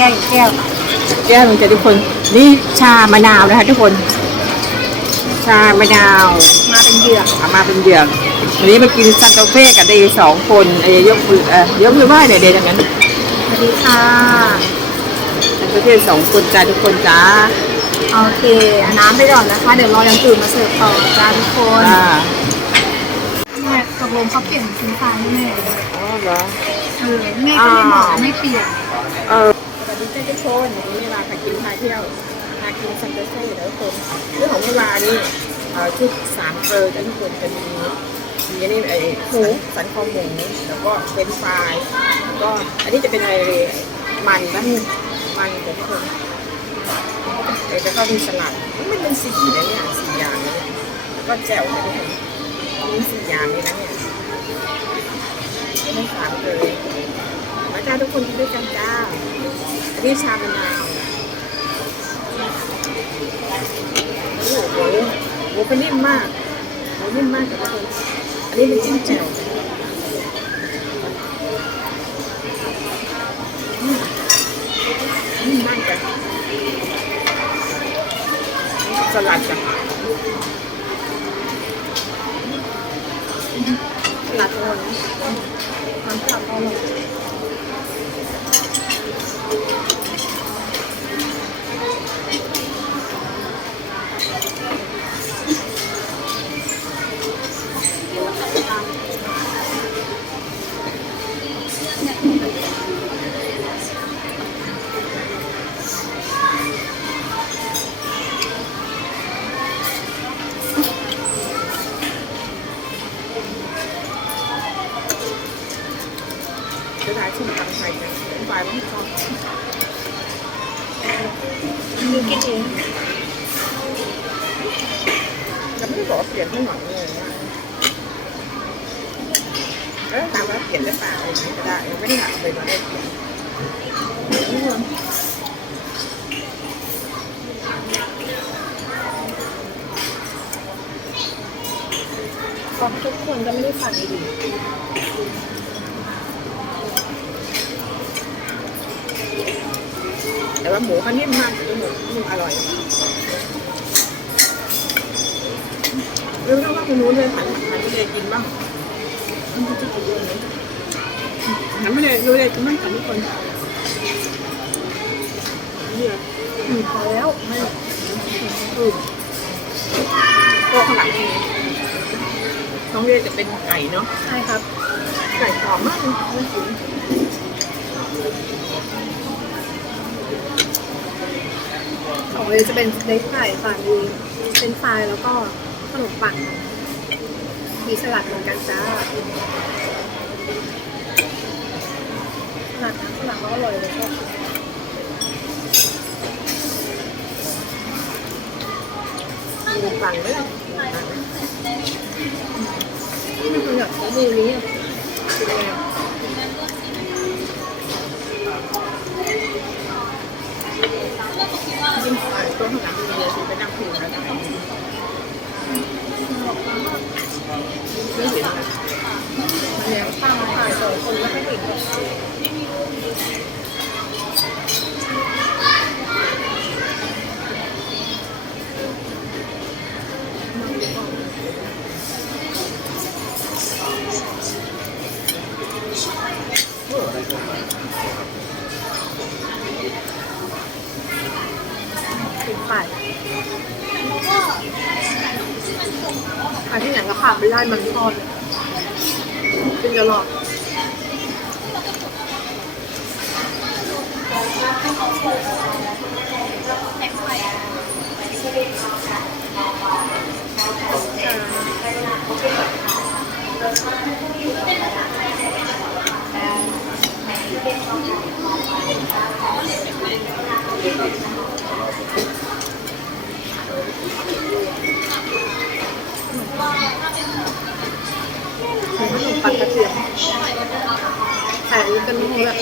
แก้วแก้วหนึงจะทุกคน นี่ชามะนาวนะคะทุกคน ชามะนาวมาเป็นเหยื่อเอามาเป็นเหยื่อวันนี้มากินซันโตเฟ่กับเดย์สองคนเอ้ยยกมือเออยกมือไหว้หน่อยเดย์อย่างนั้นสวัสดีค่ะซันโตเฟ่สองคนจ้าทุกคนจ้าโอเคเอาน้ำไปก่อนนะคะ เดี๋ยวรอยังตื่นมาเสิร์ฟต่อจ้าทุกคนอ่าแม่ตกลงเขาเปลี่ยนชิ้นฟ้าให้แม่อ๋อเหรอเออแม่ก็ไม่บอกไม่เปลี่ยน เออสวัส ดีเจ้าทุกคนวันนี้มาพากินพาเที่ยวพากินซันโตเฟ่แล้วทุกคนเรื่องของเมื่อวานนี่ชุดสามเกลอจ้าทุกคนจะมีมีนนี้ไอ้หมูสันคอหมูแล้วก็เป็นฟรายแล้วก็อันนี้จะเป็นอะไรมันนะมันจ้ะทุกคนแล้วก็มีสลัดมันเป็นสี่นะเนี่ยสี่อย่างนะเนี่ยแล้วก็แจ่วนะเนี่ยมีสี่อย่างเลยนะเนี่ยไม่ได้สามเลยมาจ้าทุกคนกินด้วยกันจ้า นนี้ชามะนาวโอ้โหหมูหมูก็นิ่มมากหมูนิ่มมากจ้ะทุกคนอันนี้เป็นจิ้มแจ่วนิ่มมากจ้ะสลัดจ้ะสลัดอร่อยนะน้ำสลัดอร่อย เป็นฝ่ายมันชอบมือกินเองจะไม่ได้บอกว่าเปลี่ยนให้หน่อยเลยว่าเออตามว่าเปลี่ยนหรือเปล่าอะไรอย่างนี้ก็ได้ยังไม่ได้หนักเลยมาได้เปลี่ยนเพราะทุกคนก็ไม่ได้สั่งดี แต่ว่าหมูเขานิ่มมากแต่หมูนิ่มอร่อยรู้แล้วว่าคุณรู้เลยผันผันไม่ได้กินบ้างมันจะกินด้วยไหมผันไม่ได้รู้เลยกินบ้างผันทุกคนนี่เหรอๆอืมพอแล้วไม่อืมก็ข้างหลังนี่น้องเรียกจะเป็นไก่เนาะใช่ครับ ไก่หอมมากเลยไม่ถึง ของเลยจะเป็นสเต็กไก่ค่ะมีเป็นไฟรายแล้วก็ขนมปังมีสลัดเหมือนกันจ้าสลัดนะสลัดก็อร่อยเลยชอบกินมีฟังด้วยไม่คนอยากใช้มือนี้อะ กินแล้วยิ่งไก่ตัวข้างหลังดีเลยคือไปนั่งพิงนะไม่เห็นนะแล้วข้าวถ่ายสองคนแล้วก็ติดถึง ไปไปที่ไหนก็ขาดไม่ได้มันทอดกินตลอด ปังกระเทียมแต่อันนี้เป็นแบบ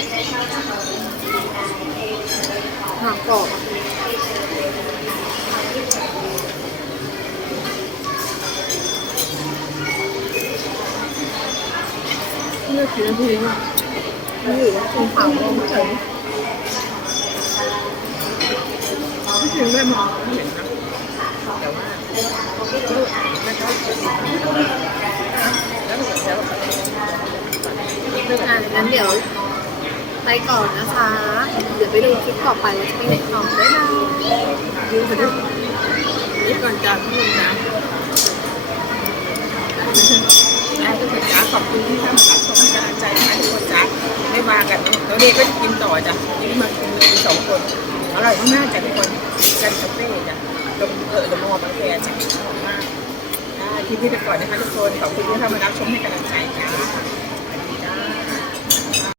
หางกรอบอะนี่กี่นาทีเนี่ยนี่อยู่ตรงฝั่งมองไม่ถึงถึงด้มองไม่เห็นนะแต่ว่าลูกมันก็แล้วหนูแล้ว อะงั้นเดี๋ยว ไปก่อนนะคะ เดี๋ยวไปดูคลิปต่อไปว่าจะไปไหนต่อบ๊ายบายดูไปดูนี่ก่อนจ้าทุกคนนะได้ทุกคนจ้าขอบคุณที่เข้ามารับชมกำลังใจนะคะทุกคนจ้าไม่มากันแล้วเด็กก็จะกินต่อจ้ะนี่มากินเลยสองคนอร่อยมากๆจ้ะทุกคนกันคาเฟ่จ้ะตรงเออเดอะมอลล์บางแคจ้ะอร่อยมากคลิปนี้ไปก่อนนะคะทุกคนขอบคุณที่เข้ามารับชมให้กำลังใจจ้า